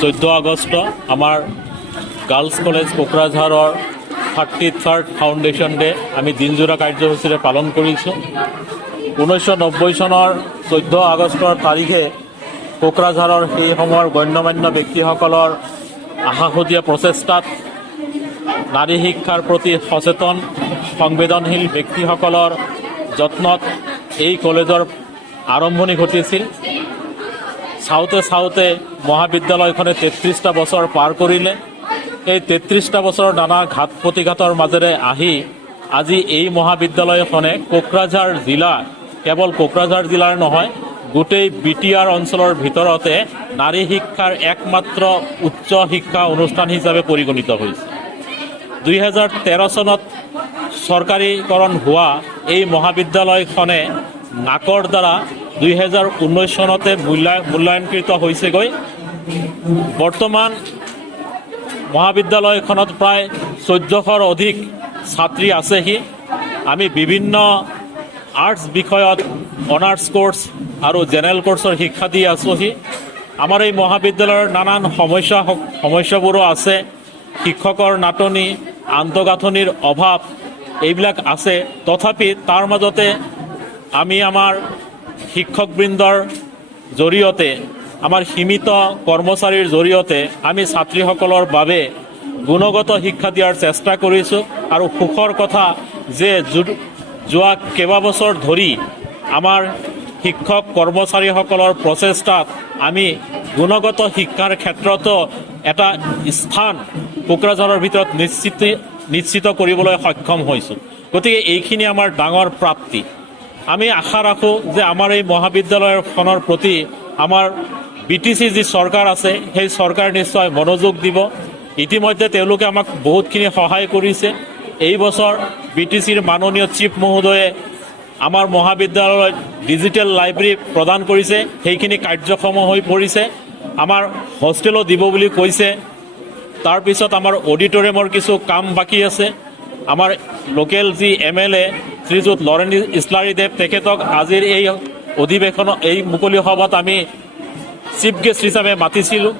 14 আগষ্ট আমাৰ girls college কোকৰাঝাৰৰ 33rd foundation day আমি দিনজোৰা কাৰ্যসূচীৰে পালন কৰিছোঁ। 1990 চনৰ 14 আগষ্টৰ তাৰিখে কোকৰাঝাৰৰ সেই সময়ৰ গণ্যমান্য ব্যক্তিসকলৰ আশাসুদীয়া প্ৰচেষ্টাত নাৰী শিক্ষাৰ প্ৰতি সচেতন সংবেদনশীল ব্যক্তিসকলৰ যত্নত এই কলেজৰ আৰম্ভণি ঘটিছিল। চাওঁতে চাওঁতে মহাবিদ্যালয়খনে 33টা বছৰ পাৰ কৰিলে। এই 33টা বছৰৰ নানা ঘাট প্ৰতিঘাতৰ মাজেৰে আহি আজি এই মহাবিদ্যালয়খনে কোকৰাঝাৰ জিলা, কেৱল কোকৰাঝাৰ জিলাৰ নহয়, গোটেই BTR অঞ্চলৰ ভিতৰতে নাৰী শিক্ষাৰ একমাত্ৰ উচ্চ শিক্ষা অনুষ্ঠান হিচাপে পৰিগণিত হৈছে। 2013 চনত চৰকাৰীকৰণ হোৱা এই মহাবিদ্যালয়খনে নাকৰ দ্বাৰা 2019 চনতে মূল্যায়নকৃত হৈছেগৈ। বৰ্তমান মহাবিদ্যালয়খনত প্ৰায় 1400ৰ অধিক ছাত্ৰী আছেহি। আমি বিভিন্ন আৰ্টছ বিষয়ত অনাৰ্ছ কোৰ্চ আৰু জেনেৰেল কোৰ্চৰ শিক্ষা দি আছোঁহি। আমাৰ এই মহাবিদ্যালয়ৰ নানান সমস্যাবোৰো আছে। শিক্ষকৰ নাটনি, আন্তঃগাঁথনিৰ অভাৱ এইবিলাক আছে। তথাপি তাৰ মাজতে আমি আমাৰ শিক্ষকবৃন্দৰ জৰিয়তে, আমাৰ সীমিত কৰ্মচাৰীৰ জৰিয়তে আমি ছাত্ৰীসকলৰ বাবে গুণগত শিক্ষা দিয়াৰ চেষ্টা কৰিছোঁ। আৰু সুখৰ কথা যে যোৱা কেইবাবছৰ ধৰি আমাৰ শিক্ষক কৰ্মচাৰীসকলৰ প্ৰচেষ্টাত আমি গুণগত শিক্ষাৰ ক্ষেত্ৰতো এটা স্থান কোকৰাঝাৰৰ ভিতৰত নিশ্চিত কৰিবলৈ সক্ষম হৈছোঁ। গতিকে এইখিনি আমাৰ ডাঙৰ প্ৰাপ্তি। আমি আশা ৰাখোঁ যে আমাৰ এই মহাবিদ্যালয়খনৰ প্ৰতি আমাৰ BTC যি চৰকাৰ আছে সেই চৰকাৰ নিশ্চয় মনোযোগ দিব। ইতিমধ্যে তেওঁলোকে আমাক বহুতখিনি সহায় কৰিছে। এই বছৰ BTCৰ মাননীয় চিফ মহোদয়ে আমাৰ মহাবিদ্যালয়ত ডিজিটেল লাইব্ৰেৰী প্ৰদান কৰিছে। সেইখিনি কাৰ্যক্ষম হৈ পৰিছে। আমাৰ হোষ্টেলো দিব বুলি কৈছে। তাৰপিছত আমাৰ অডিটৰিয়ামৰ কিছু কাম বাকী আছে। আমাৰ লোকেল যি MLA শ্ৰীযুত লৰেণ ইছলাৰীদেৱ, তেখেতক আজিৰ এই অধিৱেশন, এই মুকলি সভাত আমি চিফ গেষ্ট হিচাপে মাতিছিলোঁ।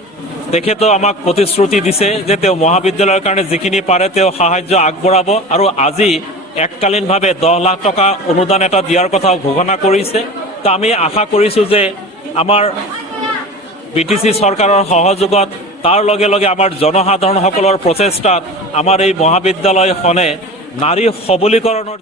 তেখেতেও আমাক প্ৰতিশ্ৰুতি দিছে যে তেওঁ মহাবিদ্যালয়ৰ কাৰণে যিখিনি পাৰে তেওঁ সাহায্য আগবঢ়াব। আৰু আজি এককালীনভাৱে 10 লাখ টকা অনুদান এটা দিয়াৰ কথাও ঘোষণা কৰিছে। তো আমি আশা কৰিছোঁ যে আমাৰ BTC চৰকাৰৰ সহযোগত, তাৰ লগে লগে আমাৰ জনসাধাৰণসকলৰ প্ৰচেষ্টাত আমাৰ এই মহাবিদ্যালয়খনে নাৰী সবলীকৰণৰ